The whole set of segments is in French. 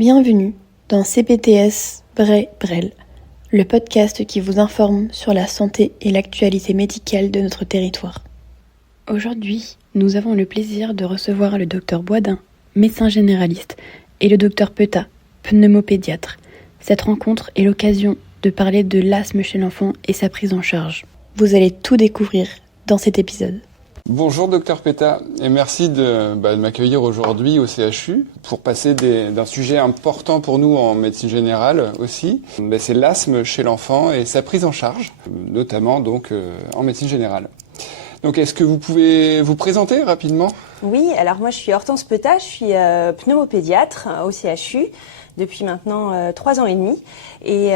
Bienvenue dans CPTS Bray-Brel, le podcast qui vous informe sur la santé et l'actualité médicale de notre territoire. Aujourd'hui, nous avons le plaisir de recevoir le Dr Boisdin, médecin généraliste, et le Dr Peta, pneumopédiatre. Cette rencontre est l'occasion de parler de l'asthme chez l'enfant et sa prise en charge. Vous allez tout découvrir dans cet épisode. Bonjour Dr Peta et merci de m'accueillir aujourd'hui au CHU pour passer d'un sujet important pour nous en médecine générale aussi. C'est l'asthme chez l'enfant et sa prise en charge, notamment donc en médecine générale. Donc est-ce que vous pouvez vous présenter rapidement ? Oui, alors moi je suis Hortense Peta, je suis pneumopédiatre au CHU depuis maintenant 3 ans et demi et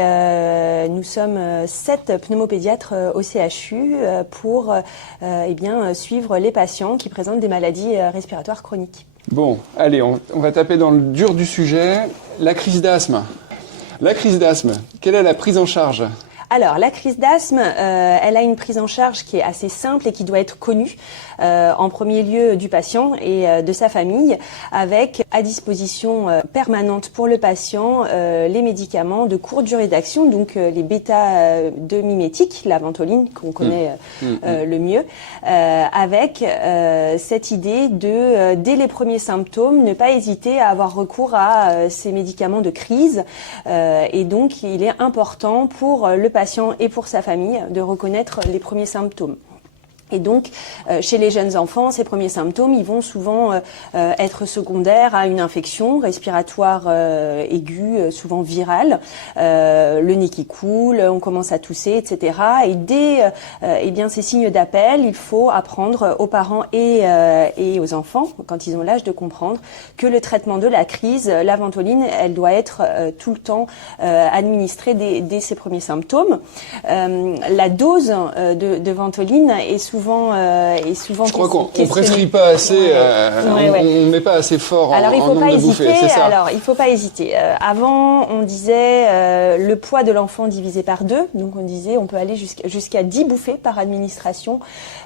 nous sommes 7 pneumopédiatres au CHU pour suivre les patients qui présentent des maladies respiratoires chroniques. Bon, allez, on va taper dans le dur du sujet, la crise d'asthme. La crise d'asthme, quelle est la prise en charge ? Alors, la crise d'asthme, elle a une prise en charge qui est assez simple et qui doit être connue en premier lieu du patient et de sa famille, avec à disposition permanente pour le patient les médicaments de courte durée d'action, donc les bêta-2 mimétiques, la ventoline qu'on connaît le mieux, avec cette idée de, dès les premiers symptômes, ne pas hésiter à avoir recours à ces médicaments de crise. Et donc, il est important pour le patient et pour sa famille de reconnaître les premiers symptômes. Et donc, chez les jeunes enfants, ces premiers symptômes, ils vont souvent être secondaires à une infection respiratoire aiguë, souvent virale, le nez qui coule, on commence à tousser, etc. Et dès ces signes d'appel, il faut apprendre aux parents et aux enfants, quand ils ont l'âge de comprendre, que le traitement de la crise, la ventoline, elle doit être tout le temps administrée dès ces premiers symptômes. La dose de ventoline est souvent je crois qu'on prescrit pas assez, on met pas assez fort en nombre de bouffées, c'est ça. Alors, il faut pas hésiter. Avant, on disait le poids de l'enfant divisé par 2, donc on disait on peut aller jusqu'à 10 bouffées par administration.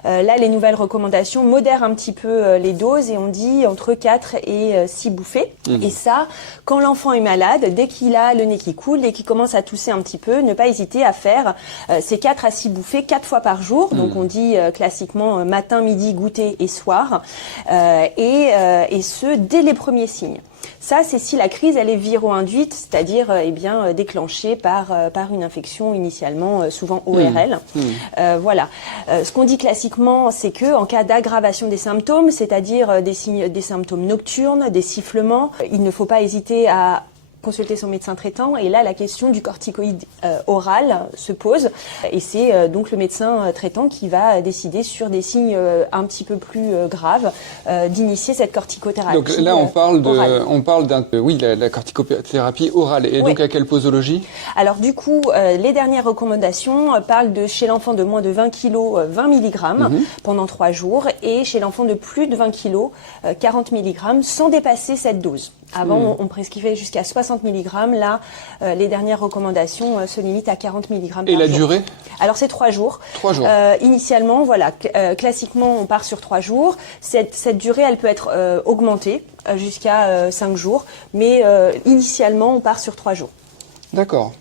Là, les nouvelles recommandations modèrent un petit peu les doses et on dit entre 4 et 6 bouffées. Et ça, quand l'enfant est malade, dès qu'il a le nez qui coule, dès qu'il commence à tousser un petit peu, ne pas hésiter à faire ces 4 à 6 bouffées 4 fois par jour. Donc on dit classiquement matin, midi, goûter et soir, et ce dès les premiers signes. Ça, c'est si la crise elle est viro-induite, c'est-à-dire déclenchée par une infection initialement souvent ORL. Voilà. Ce qu'on dit classiquement, c'est que en cas d'aggravation des symptômes, c'est-à-dire des symptômes nocturnes, des sifflements, il ne faut pas hésiter à consulter son médecin traitant et là la question du corticoïde oral se pose et c'est donc le médecin traitant qui va décider sur des signes un petit peu plus graves d'initier cette corticothérapie. Donc là on parle la corticothérapie orale et donc à quelle posologie ? Alors du coup les dernières recommandations parlent de chez l'enfant de moins de 20 kg 20 mg pendant 3 jours et chez l'enfant de plus de 20 kg 40 mg sans dépasser cette dose. Avant, on prescrivait jusqu'à 60 mg. Là, les dernières recommandations se limitent à 40 mg par jour. Et la durée ? Alors, c'est 3 jours. 3 jours. Initialement, classiquement, on part sur 3 jours. Cette durée, elle peut être augmentée jusqu'à 5 jours. Mais initialement, on part sur 3 jours. D'accord.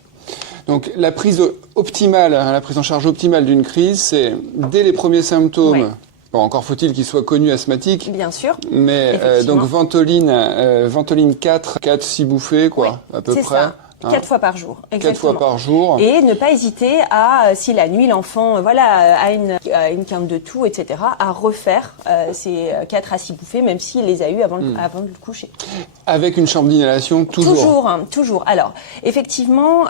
Donc, la prise optimale, la prise en charge optimale d'une crise, c'est dès les premiers symptômes. Oui. Bon, encore faut-il qu'il soit connu asthmatique. Bien sûr. Mais donc ventoline 4-6 bouffées, quoi, oui, à peu près. Ça. 4 fois par jour, exactement. 4 fois par jour. Et ne pas hésiter à, si la nuit l'enfant a une quinte de toux, etc., à refaire ces 4 à 6 bouffées, même s'il les a eues avant de le coucher. Avec une chambre d'inhalation, toujours. Toujours. Alors, effectivement...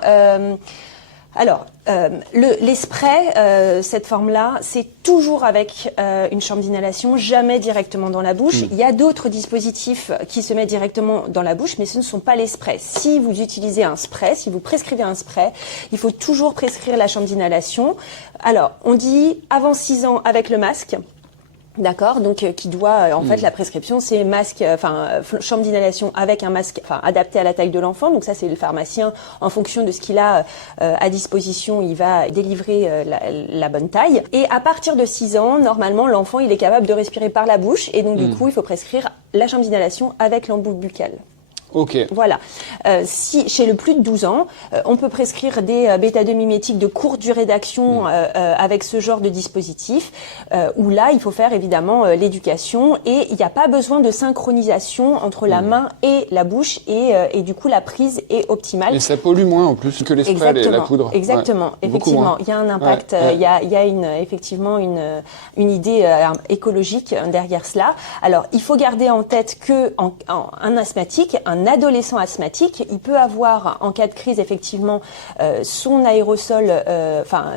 les sprays, cette forme-là, c'est toujours avec une chambre d'inhalation, jamais directement dans la bouche. Il y a d'autres dispositifs qui se mettent directement dans la bouche, mais ce ne sont pas les sprays. Si vous utilisez un spray, si vous prescrivez un spray, il faut toujours prescrire la chambre d'inhalation. Alors, on dit avant 6 ans avec le masque. D'accord, donc qui doit en fait la prescription c'est masque, chambre d'inhalation avec un masque, adapté à la taille de l'enfant. Donc ça c'est le pharmacien en fonction de ce qu'il a à disposition, il va délivrer la bonne taille. Et à partir de 6 ans, normalement l'enfant il est capable de respirer par la bouche et donc du coup il faut prescrire la chambre d'inhalation avec l'embout buccal. Ok. Voilà. Si chez le plus de 12 ans, on peut prescrire des bêta-2 mimétiques de courte durée d'action avec ce genre de dispositif, où là, il faut faire évidemment l'éducation et il n'y a pas besoin de synchronisation entre la main et la bouche et du coup, la prise est optimale. Et ça pollue moins en plus que les sprays et la poudre. Exactement. Ouais. Effectivement, il y a un impact, il y a effectivement une idée écologique derrière cela. Alors, il faut garder en tête que un asthmatique, un adolescent asthmatique, il peut avoir en cas de crise effectivement son aérosol,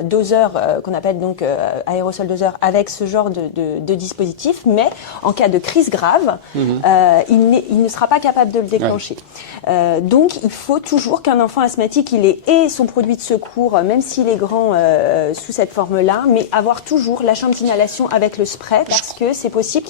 doseur qu'on appelle donc aérosol doseur avec ce genre de dispositif, mais en cas de crise grave, il ne sera pas capable de le déclencher. Donc il faut toujours qu'un enfant asthmatique il ait son produit de secours, même s'il est grand sous cette forme-là, mais avoir toujours la chambre d'inhalation avec le spray parce que c'est possible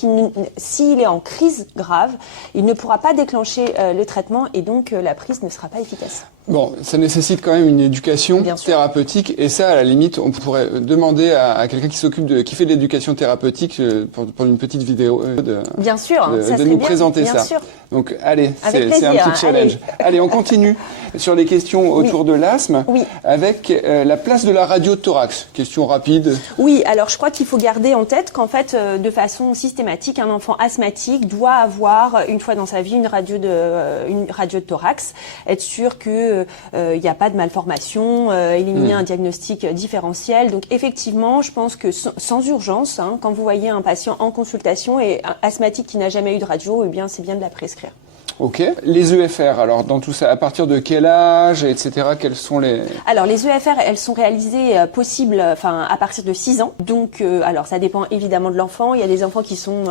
s'il est en crise grave, il ne pourra pas déclencher le traitement et donc la prise ne sera pas efficace. Bon, ça nécessite quand même une éducation thérapeutique et ça, à la limite, on pourrait demander à quelqu'un qui fait de l'éducation thérapeutique pour une petite vidéo de nous présenter ça. Sûr. Donc, allez, c'est un petit challenge. Allez, on continue sur les questions autour de l'asthme avec la place de la radiothorax. Question rapide. Oui, alors je crois qu'il faut garder en tête qu'en fait, de façon systématique, un enfant asthmatique doit avoir une fois dans sa vie une radio de thorax, être sûr que il n'y a pas de malformation, éliminer un diagnostic différentiel. Donc effectivement, je pense que sans urgence, quand vous voyez un patient en consultation et un asthmatique qui n'a jamais eu de radio, eh bien c'est bien de la prescrire. Ok. Les EFR, alors dans tout ça, à partir de quel âge, etc. Quels sont les... Alors les EFR, elles sont réalisées à partir de 6 ans. Donc alors ça dépend évidemment de l'enfant. Il y a des enfants qui sont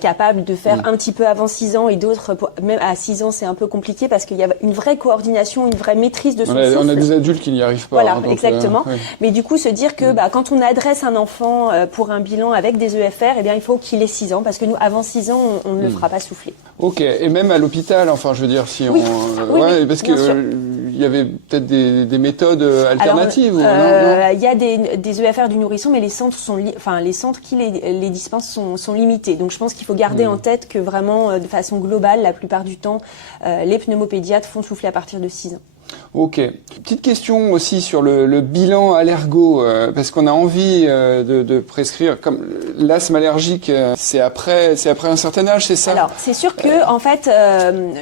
capables de faire un petit peu avant 6 ans et d'autres même à 6 ans c'est un peu compliqué parce qu'il y a une vraie coordination, une vraie maîtrise de son souffle. On a des adultes qui n'y arrivent pas. Voilà, exactement. Mais du coup se dire que quand on adresse un enfant pour un bilan avec des EFR, eh bien il faut qu'il ait 6 ans parce que nous avant 6 ans on ne le fera pas souffler. Ok. Et même à l'hôpital, enfin, je veux dire, si parce que il y avait peut-être des méthodes alternatives. Il y a des EFR du nourrisson, mais les centres qui les dispensent sont limités. Donc, je pense qu'il faut garder en tête que vraiment, de façon globale, la plupart du temps, les pneumopédiatres font souffler à partir de 6 ans. Ok. Petite question aussi sur le bilan allergo, parce qu'on a envie de prescrire comme l'asthme allergique, c'est après un certain âge, c'est ça? Alors c'est sûr que en fait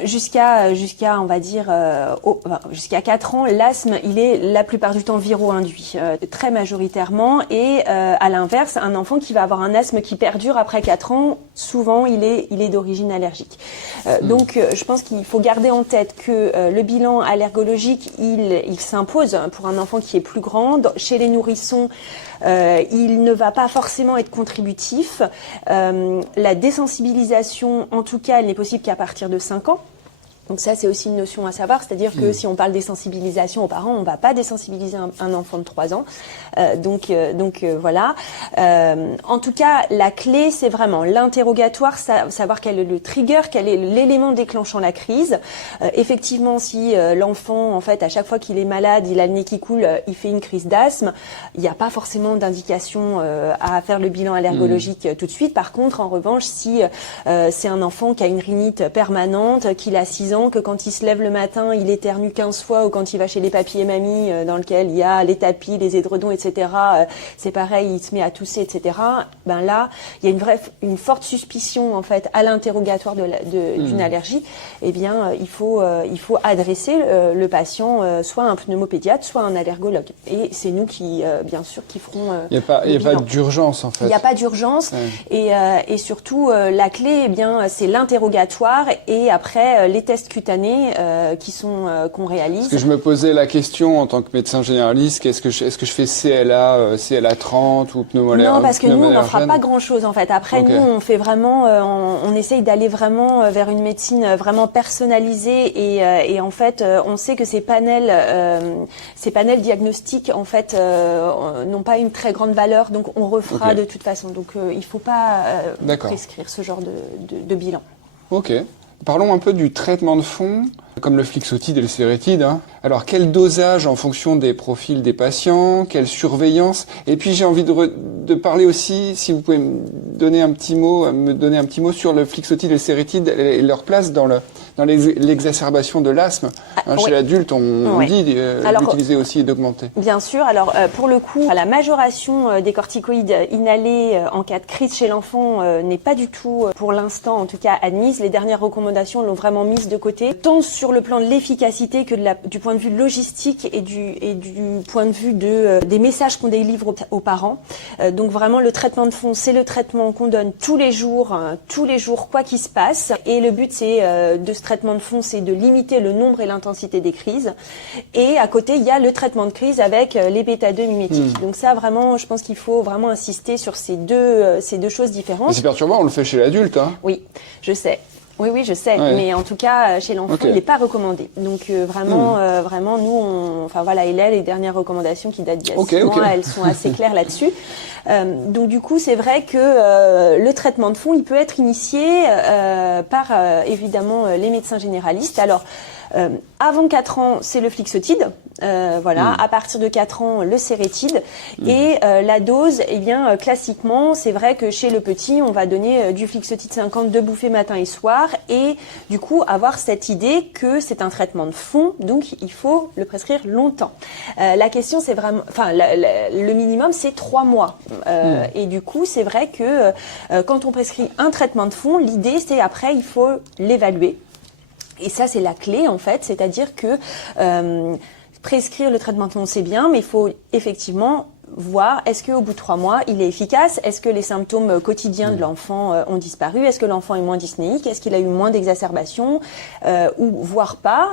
jusqu'à on va dire jusqu'à 4 ans, l'asthme il est la plupart du temps viro-induit, très majoritairement, et à l'inverse, un enfant qui va avoir un asthme qui perdure après 4 ans, souvent il est d'origine allergique. Donc je pense qu'il faut garder en tête que le bilan allergologique il s'impose pour un enfant qui est plus grand. Chez les nourrissons, il ne va pas forcément être contributif. La désensibilisation, en tout cas, elle n'est possible qu'à partir de 5 ans. Donc ça, c'est aussi une notion à savoir, c'est-à-dire que si on parle désensibilisation aux parents, on ne va pas désensibiliser un enfant de 3 ans. Donc voilà. En tout cas, la clé, c'est vraiment l'interrogatoire, savoir quel est le trigger, quel est l'élément déclenchant la crise. Effectivement, si l'enfant, en fait, à chaque fois qu'il est malade, il a le nez qui coule, il fait une crise d'asthme, il n'y a pas forcément d'indication à faire le bilan allergologique tout de suite. Par contre, en revanche, si c'est un enfant qui a une rhinite permanente, qu'il a 6 ans, que quand il se lève le matin, il éternue 15 fois, ou quand il va chez les papis et mamies, dans lequel il y a les tapis, les édredons, etc., c'est pareil, il se met à tousser, etc. Ben là, il y a une forte suspicion, en fait, à l'interrogatoire d'une allergie. Eh bien, il faut adresser le patient soit à un pneumopédiatre, soit à un allergologue. Et c'est nous qui, bien sûr, qui ferons il n'y a pas d'urgence, en fait. Il n'y a pas d'urgence. Et surtout, la clé, eh bien, c'est l'interrogatoire et après, les tests cutanés qu'on réalise. Parce que je me posais la question en tant que médecin généraliste, est-ce que je fais CLA 30 ou pneumoallergène? Non, parce que nous, on n'en fera pas grand-chose en fait. Après, nous, on fait vraiment, on essaye d'aller vraiment vers une médecine vraiment personnalisée et en fait, on sait que ces panels diagnostiques en fait n'ont pas une très grande valeur, donc on refera de toute façon. Donc, il ne faut pas prescrire ce genre de bilan. Ok. Parlons un peu du traitement de fond, comme le Flixotide et le Sérétide. Alors, quel dosage en fonction des profils des patients, quelle surveillance? Et puis, j'ai envie de parler aussi, si vous pouvez me donner un petit mot sur le Flixotide et le Sérétide et leur place dans dans l'exacerbation de l'asthme. Chez oui. l'adulte, on Oui. dit d'utiliser aussi et d'augmenter. Bien sûr. Alors, pour le coup, la majoration des corticoïdes inhalés en cas de crise chez l'enfant n'est pas du tout, pour l'instant en tout cas, admise. Les dernières recommandations l'ont vraiment mise de côté, tant sur le plan de l'efficacité que du point de vue logistique et du point de vue des messages qu'on délivre aux parents. Donc vraiment, le traitement de fond, c'est le traitement qu'on donne tous les jours, quoi qu'il se passe. Et le but, de ce traitement de fond, c'est de limiter le nombre et l'intensité des crises. Et à côté, il y a le traitement de crise avec les bêta-2 mimétiques. Donc ça, vraiment, je pense qu'il faut vraiment insister sur ces deux choses différentes. Mais c'est perturbant, on le fait chez l'adulte. Oui, je sais. Oui, je sais. Ouais. Mais en tout cas, chez l'enfant, il n'est pas recommandé. Donc vraiment, nous, et là, les dernières recommandations qui datent d'il y a 6 mois, elles sont assez claires là-dessus. Donc du coup, c'est vrai que le traitement de fond, il peut être initié par évidemment les médecins généralistes. Alors, avant 4 ans, c'est le Flixotide. À partir de 4 ans, le Sérétide. Et la dose, classiquement, c'est vrai que chez le petit, on va donner du Flixotide 50 2 bouffées matin et soir. Et du coup, avoir cette idée que c'est un traitement de fond, donc il faut le prescrire longtemps. La question, c'est vraiment... le minimum, c'est 3 mois. Et du coup, c'est vrai que quand on prescrit un traitement de fond, l'idée, c'est après, il faut l'évaluer. Et ça, c'est la clé, en fait. C'est-à-dire que prescrire le traitement de fond, c'est bien, mais il faut effectivement voir est-ce qu'au bout de 3 mois, il est efficace, est-ce que les symptômes quotidiens de l'enfant ont disparu, est-ce que l'enfant est moins dyspnéique, est-ce qu'il a eu moins d'exacerbations, ou voire pas,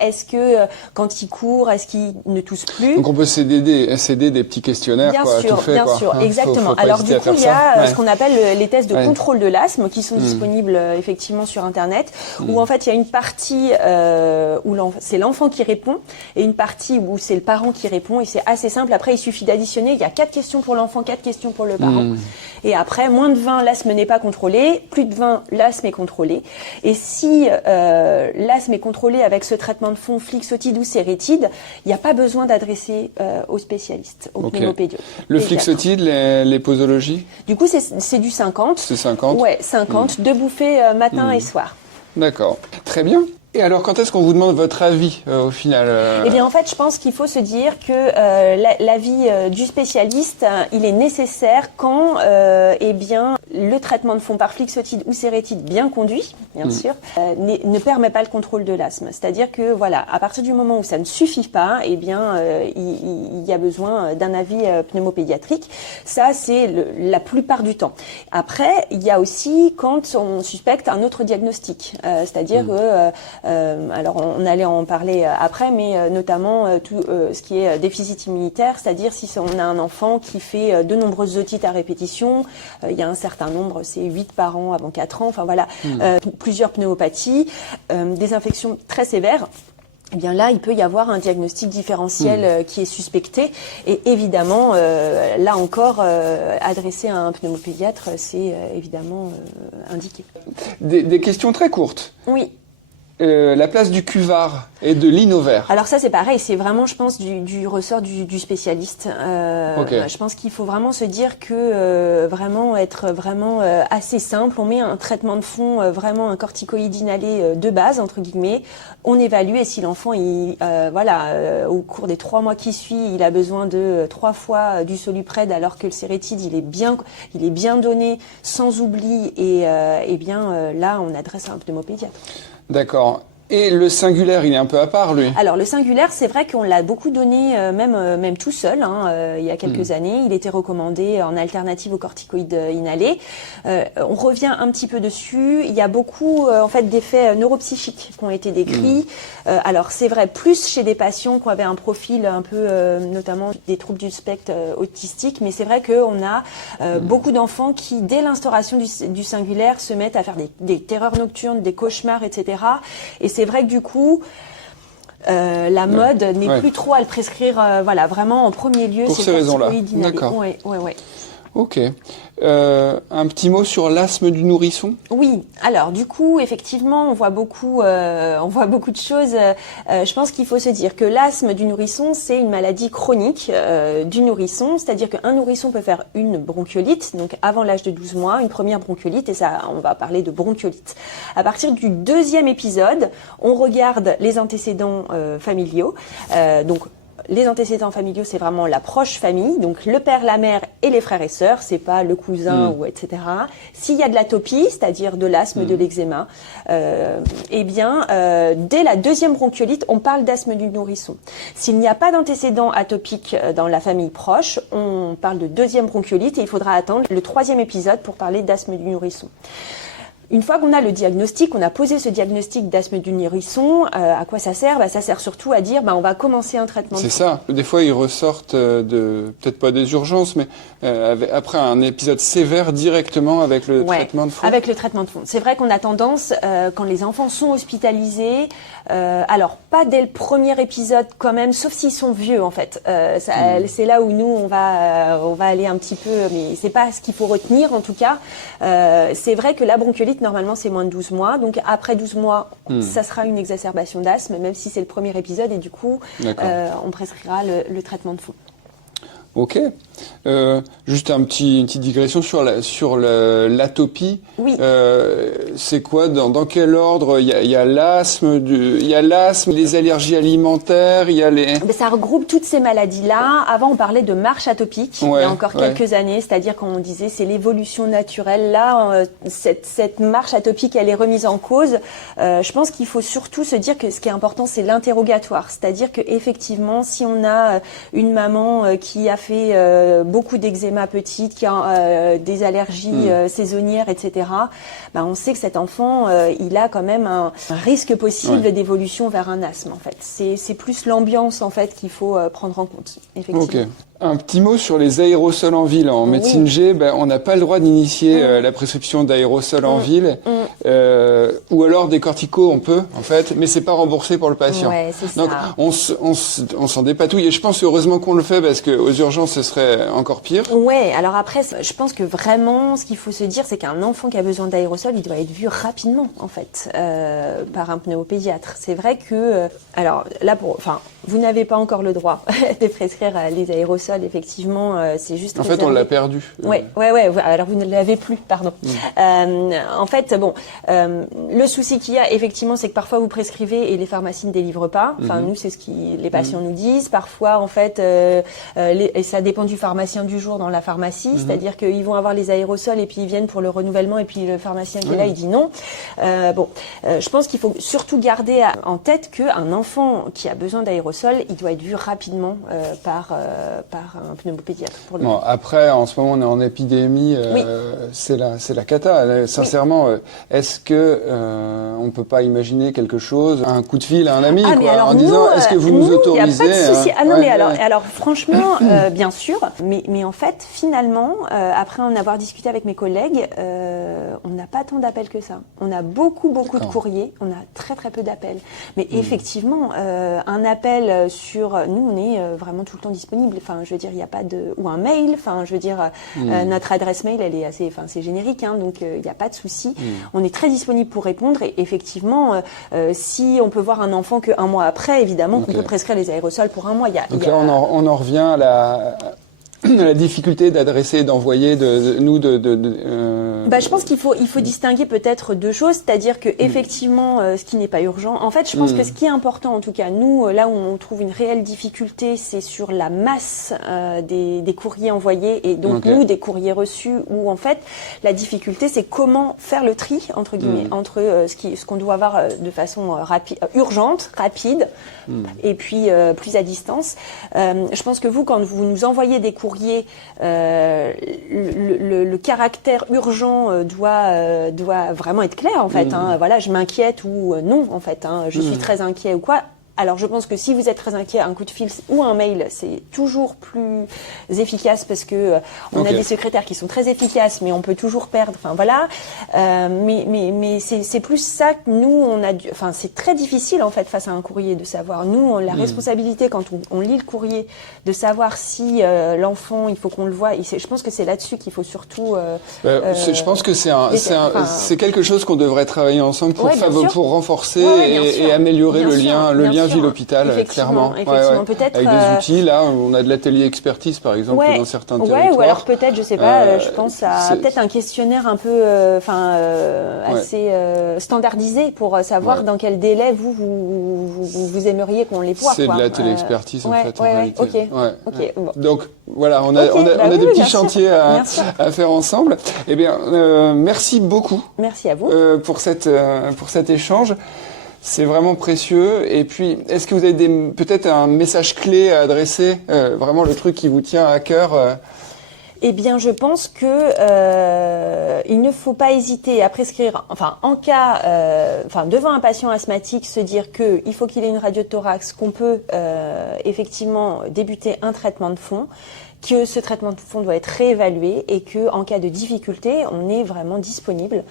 est-ce que quand il court, est-ce qu'il ne tousse plus. Donc on peut s'aider des petits questionnaires, bien quoi, sûr, tout fait, bien quoi. sûr, exactement. Faut Alors du coup, il y a ce qu'on appelle les tests de contrôle de l'asthme qui sont disponibles effectivement sur Internet, où en fait il y a une partie où c'est l'enfant qui répond et une partie où c'est le parent qui répond, et c'est assez simple. Après, il suffit d'additionner. Il y a 4 questions pour l'enfant, 4 questions pour le parent. Et après, moins de 20, l'asthme n'est pas contrôlé. Plus de 20, l'asthme est contrôlé. Et si l'asthme est contrôlé avec ce traitement de fond Flixotide ou Sérétide, il n'y a pas besoin d'adresser aux spécialistes, aux pneumopédios. Le Flixotide, les posologies? Du coup, c'est du 50. C'est 50? Ouais, 50, 2 bouffées matin et soir. D'accord. Très bien. Et alors, quand est-ce qu'on vous demande votre avis au final Eh bien, en fait, je pense qu'il faut se dire que l'avis du spécialiste, il est nécessaire quand, le traitement de fond par Flixotide ou Sérétide bien conduit, bien sûr, ne permet pas le contrôle de l'asthme. C'est-à-dire que, à partir du moment où ça ne suffit pas, il y a besoin d'un avis pneumopédiatrique. Ça, c'est la plupart du temps. Après, il y a aussi quand on suspecte un autre diagnostic, c'est-à-dire que alors on allait en parler après, mais notamment tout ce qui est déficit immunitaire, c'est-à-dire si on a un enfant qui fait de nombreuses otites à répétition, il y a un certain nombre, c'est 8 par an avant 4 ans, plusieurs pneumopathies, des infections très sévères. Eh bien là, il peut y avoir un diagnostic différentiel qui est suspecté. Et évidemment, là encore, adresser à un pneumopédiatre, c'est évidemment indiqué. Des questions très courtes. Oui. La place du cuvard et de l'Inovert. Alors ça, c'est pareil, c'est vraiment, je pense, du ressort du spécialiste. Je pense qu'il faut vraiment se dire que être vraiment assez simple. On met un traitement de fond, vraiment un corticoïde inhalé de base, entre guillemets. On évalue, et si l'enfant, au cours des 3 mois qui suivent, il a besoin de 3 fois du Solupred, alors que le Sérétide, il est bien donné, sans oubli, et là, on adresse à un pneumopédiatre. D'accord. Et le singulaire, il est un peu à part, lui. Alors, le singulaire, c'est vrai qu'on l'a beaucoup donné, même tout seul, il y a quelques années. Il était recommandé en alternative aux corticoïdes inhalés. On revient un petit peu dessus. Il y a beaucoup, d'effets neuropsychiques qui ont été décrits. Alors, c'est vrai, plus chez des patients qui avaient un profil un peu, notamment des troubles du spectre autistique. Mais c'est vrai qu'on a beaucoup d'enfants qui, dès l'instauration du singulaire, se mettent à faire des terreurs nocturnes, des cauchemars, etc. Et c'est vrai que du coup, la mode n'est plus trop à le prescrire, vraiment en premier lieu. Pour ces raisons-là. D'accord. Ok. Un petit mot sur l'asthme du nourrisson? Oui, alors du coup, effectivement, on voit beaucoup de choses. Je pense qu'il faut se dire que l'asthme du nourrisson, c'est une maladie chronique du nourrisson, c'est-à-dire qu'un nourrisson peut faire une bronchiolite, donc avant l'âge de 12 mois, une première bronchiolite, et ça, on va parler de bronchiolite. À partir du deuxième épisode, on regarde les antécédents familiaux, donc les antécédents familiaux, c'est vraiment la proche famille, donc le père, la mère et les frères et sœurs, c'est pas le cousin ou etc. S'il y a de l'atopie, c'est-à-dire de l'asthme, de l'eczéma, dès la deuxième bronchiolite, on parle d'asthme du nourrisson. S'il n'y a pas d'antécédents atopiques dans la famille proche, on parle de deuxième bronchiolite et il faudra attendre le troisième épisode pour parler d'asthme du nourrisson. Une fois qu'on a le diagnostic, on a posé ce diagnostic d'asthme du nourrisson, à quoi ça sert? Ça sert surtout à dire, on va commencer un traitement. C'est ça. Des fois, ils ressortent peut-être pas des urgences, mais après un épisode sévère directement avec le traitement de fond. Avec le traitement de fond. C'est vrai qu'on a tendance, quand les enfants sont hospitalisés, alors pas dès le premier épisode quand même, sauf s'ils sont vieux en fait. C'est là où nous on va aller un petit peu, mais c'est pas ce qu'il faut retenir en tout cas. C'est vrai que la bronchiolite normalement c'est moins de 12 mois, donc après 12 mois ça sera une exacerbation d'asthme, même si c'est le premier épisode et du coup on prescrira le traitement de fond. Ok. Juste une petite digression sur l'atopie. Oui. C'est quoi, dans quel ordre? Il y a l'asthme, les allergies alimentaires, il y a les... Ça regroupe toutes ces maladies-là. Avant, on parlait de marche atopique, il y a encore quelques années, c'est-à-dire quand on disait c'est l'évolution naturelle. Là, cette marche atopique, elle est remise en cause. Je pense qu'il faut surtout se dire que ce qui est important, c'est l'interrogatoire. C'est-à-dire que effectivement, si on a une maman qui a fait beaucoup d'eczéma petite, qui a des allergies saisonnières, etc., on sait que cet enfant, il a quand même un risque possible d'évolution vers un asthme, en fait. C'est plus l'ambiance, en fait, qu'il faut prendre en compte, effectivement. Ok. Un petit mot sur les aérosols en ville. En médecine G, on n'a pas le droit d'initier la prescription d'aérosols en ville, ou alors des corticos, on peut, en fait, mais c'est pas remboursé pour le patient. Ouais, c'est donc ça. on s'en dépatouille. Et je pense heureusement qu'on le fait parce que aux urgences ce serait encore pire. Ouais. Alors après, je pense que vraiment, ce qu'il faut se dire, c'est qu'un enfant qui a besoin d'aérosols, il doit être vu rapidement, en fait, par un pneumopédiatre. C'est vrai que, alors là, vous n'avez pas encore le droit de prescrire les aérosols. Effectivement, c'est juste. En fait, on l'a perdu. Ouais. Alors vous ne l'avez plus, pardon. En fait, le souci qu'il y a, effectivement, c'est que parfois vous prescrivez et les pharmacies ne délivrent pas. Enfin, nous, c'est ce que les patients nous disent. Parfois, en fait, et ça dépend du pharmacien du jour dans la pharmacie. C'est-à-dire qu'ils vont avoir les aérosols et puis ils viennent pour le renouvellement et puis le pharmacien qui est là, il dit non. Je pense qu'il faut surtout garder en tête qu'un enfant qui a besoin d'aérosols, il doit être vu rapidement par un pneumopédiatre. Bon, après, en ce moment, on est en épidémie, c'est la cata. Sincèrement, est-ce que on peut pas imaginer quelque chose, un coup de fil à un ami, en disant est-ce que vous nous autorisez? Il n'y a pas de souci. Alors franchement, bien sûr, mais en fait, finalement, après en avoir discuté avec mes collègues, on n'a pas tant d'appels que ça. On a beaucoup de courriers, on a très peu d'appels. Mais effectivement, un appel sur nous, on est vraiment tout le temps disponible. Enfin, je veux dire, il n'y a pas ou un mail. Enfin, je veux dire, notre adresse mail, elle est c'est générique, donc il n'y a pas de souci. On est très disponible pour répondre. Et effectivement, si on peut voir un enfant qu'un mois après, évidemment, on peut prescrire les aérosols pour un mois. Donc là, on en revient à la difficulté d'adresser et d'envoyer je pense qu'il faut distinguer peut-être deux choses, c'est-à-dire que effectivement ce qui n'est pas urgent. En fait, je pense que ce qui est important, en tout cas nous, là où on trouve une réelle difficulté, c'est sur la masse des courriers envoyés et donc nous des courriers reçus, où en fait la difficulté c'est comment faire le tri entre guillemets entre ce qu'on doit avoir de façon urgente, rapide et puis plus à distance. Je pense que vous, quand vous nous envoyez des courriers, le caractère urgent doit vraiment être clair en fait. Voilà, je m'inquiète ou non en fait. Je suis très inquiet ou quoi. Alors, je pense que si vous êtes très inquiet, un coup de fil ou un mail, c'est toujours plus efficace parce que on a des secrétaires qui sont très efficaces, mais on peut toujours perdre. Enfin, voilà. Mais c'est plus ça que nous, on a dû. Enfin, c'est très difficile en fait face à un courrier de savoir. Nous, on a la responsabilité quand on lit le courrier de savoir si l'enfant, il faut qu'on le voie. Je pense que c'est là-dessus qu'il faut surtout. Je pense que c'est quelque chose qu'on devrait travailler ensemble pour renforcer et améliorer le lien ville-hôpital, clairement. Effectivement, peut-être avec des outils, là, on a de l'atelier expertise, par exemple, dans certains territoires. Ou alors peut-être, je sais pas, je pense à peut-être un questionnaire un peu, assez standardisé pour savoir dans quel délai vous aimeriez qu'on les voie. C'est de la téléexpertise, en fait, en réalité. Bon. Donc, voilà, on a des petits chantiers à faire ensemble. Eh bien, merci beaucoup. Merci à vous. Pour cet échange. C'est vraiment précieux. Et puis, est-ce que vous avez peut-être un message clé à adresser, vraiment le truc qui vous tient à cœur Eh bien, je pense que il ne faut pas hésiter à prescrire. Enfin, en cas, devant un patient asthmatique, se dire que il faut qu'il ait une radio de thorax, qu'on peut effectivement débuter un traitement de fond, que ce traitement de fond doit être réévalué et que en cas de difficulté, on est vraiment disponible.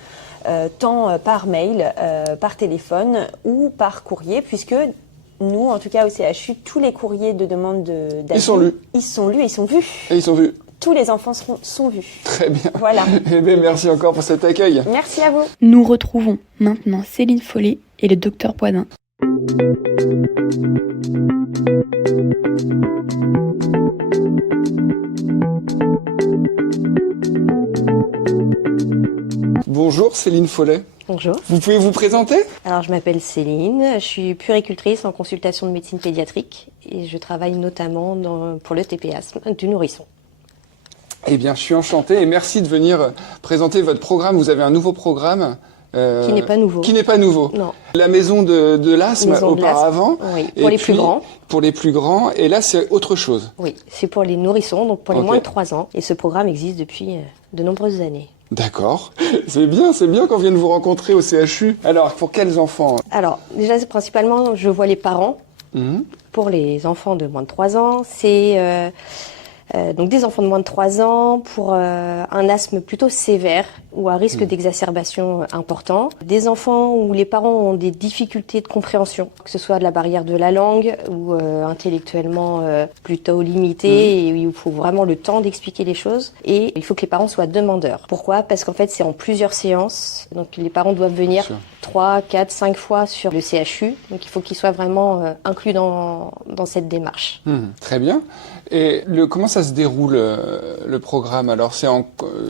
Tant par mail, par téléphone ou par courrier, puisque nous, en tout cas au CHU, tous les courriers de demande d'asile, ils sont lus, ils sont vus. Et ils sont vus. Tous les enfants sont vus. Très bien. Voilà. Eh bien, merci encore pour cet accueil. Merci à vous. Nous retrouvons maintenant Céline Follet et le docteur Poidin. Bonjour Céline Follet. Bonjour. Vous pouvez vous présenter ? Alors je m'appelle Céline, je suis puéricultrice en consultation de médecine pédiatrique et je travaille notamment pour le TP asthme du nourrisson. Eh bien, je suis enchanté et merci de venir présenter votre programme. Vous avez un nouveau programme. Qui n'est pas nouveau. Qui n'est pas nouveau. Non. La maison de l'asthme auparavant. Oui, pour les plus grands. Pour les plus grands. Et là, c'est autre chose. Oui, c'est pour les nourrissons, donc pour les moins de 3 ans. Et ce programme existe depuis de nombreuses années. D'accord. C'est bien qu'on vienne vous rencontrer au CHU. Alors, pour quels enfants ? Alors, déjà, principalement, je vois les parents. Pour les enfants de moins de 3 ans, c'est... donc des enfants de moins de 3 ans pour un asthme plutôt sévère ou à risque d'exacerbation important. Des enfants où les parents ont des difficultés de compréhension, que ce soit de la barrière de la langue ou intellectuellement plutôt limité et où il faut vraiment le temps d'expliquer les choses. Et il faut que les parents soient demandeurs. Pourquoi ? Parce qu'en fait, c'est en plusieurs séances. Donc les parents doivent venir 3, 4, 5 fois sur le CHU. Donc il faut qu'ils soient vraiment inclus dans cette démarche. Très bien. Et comment ça se déroule le programme ? Alors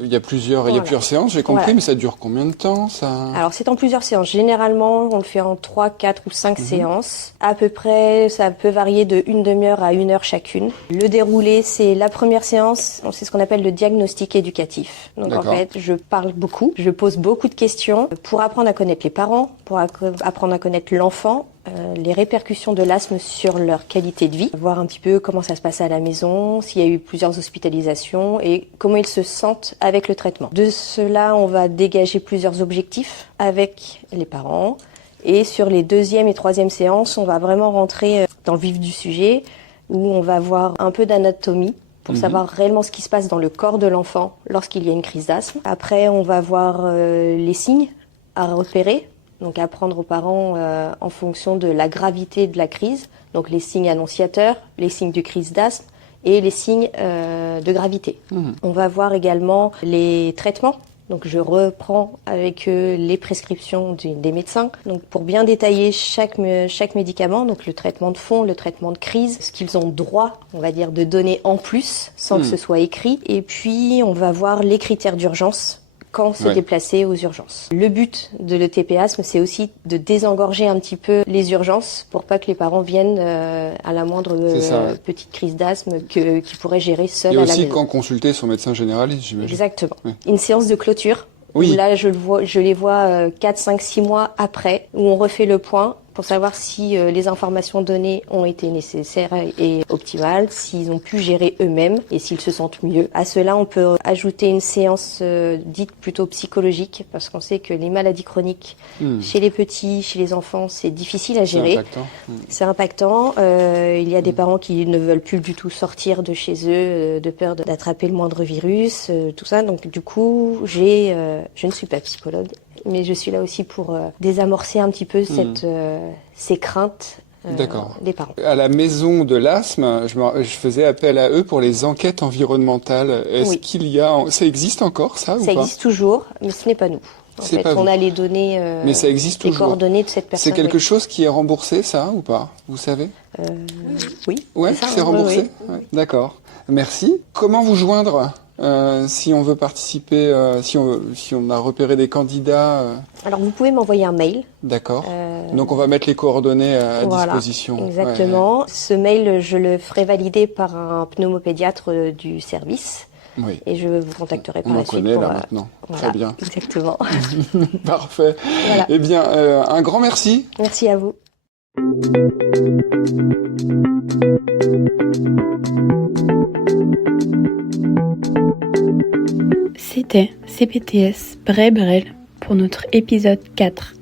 il y a plusieurs séances, j'ai compris, mais ça dure combien de temps ça ? Alors c'est en plusieurs séances. Généralement, on le fait en 3, 4 ou 5 séances. À peu près, ça peut varier de 1 demi-heure à 1 heure chacune. Le déroulé, c'est la première séance, c'est ce qu'on appelle le diagnostic éducatif. Donc en fait, je parle beaucoup, je pose beaucoup de questions pour apprendre à connaître les parents, pour apprendre à connaître l'enfant, les répercussions de l'asthme sur leur qualité de vie, voir un petit peu comment ça se passe à la maison, s'il y a eu plusieurs hospitalisations et comment ils se sentent avec le traitement. De cela, on va dégager plusieurs objectifs avec les parents et sur les 2e et 3e séances, on va vraiment rentrer dans le vif du sujet où on va voir un peu d'anatomie pour savoir réellement ce qui se passe dans le corps de l'enfant lorsqu'il y a une crise d'asthme. Après, on va voir les signes à repérer. Donc apprendre aux parents en fonction de la gravité de la crise, donc les signes annonciateurs, les signes de crise d'asthme et les signes de gravité. On va voir également les traitements. Donc je reprends avec eux les prescriptions des médecins. Donc pour bien détailler chaque médicament, donc le traitement de fond, le traitement de crise, ce qu'ils ont droit, on va dire, de donner en plus sans que ce soit écrit. Et puis on va voir les critères d'urgence quand se déplacer aux urgences. Le but de l'ETP asthme, c'est aussi de désengorger un petit peu les urgences pour pas que les parents viennent à la moindre petite crise d'asthme qu'ils pourraient gérer seuls à la maison. Et aussi quand consulter son médecin généraliste, j'imagine. Exactement. Oui. Une séance de clôture. Oui. Où là, je les vois 4, 5, 6 mois après, où on refait le point pour savoir si les informations données ont été nécessaires et optimales, s'ils ont pu gérer eux-mêmes et s'ils se sentent mieux. À cela, on peut ajouter une séance dite plutôt psychologique, parce qu'on sait que les maladies chroniques chez les petits, chez les enfants, c'est difficile à gérer. C'est impactant. Il y a des parents qui ne veulent plus du tout sortir de chez eux, de peur d'attraper le moindre virus, tout ça. Donc du coup, je ne suis pas psychologue, mais je suis là aussi pour désamorcer un petit peu ces craintes des parents. À la maison de l'asthme, je faisais appel à eux pour les enquêtes environnementales. Est-ce qu'il y a... Ça existe encore, ça, ou pas ? Ça existe toujours, mais ce n'est pas nous. En fait, on a les données, mais ça existe les toujours. Coordonnées de cette personne. C'est quelque chose qui est remboursé, ça, ou pas ? Vous savez ? Oui. Ouais, c'est remboursé. Oui. Ouais. D'accord. Merci. Comment vous joindre si on veut participer, si on a repéré des candidats Alors, vous pouvez m'envoyer un mail. D'accord. Donc, on va mettre les coordonnées à disposition. Exactement. Ouais. Ce mail, je le ferai valider par un pneumopédiatre du service. Oui. Et je vous contacterai par la suite. On en connaît là maintenant. Très bien. Exactement. Parfait. Voilà. Eh bien, un grand merci. Merci à vous. C'était CPTS Bray-Brel pour notre épisode 4.